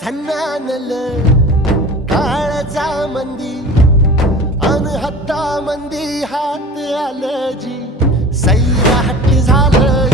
झन्नानल काळजा मंदी अन हत्ता मंदी हात आलं जी सैराट झालं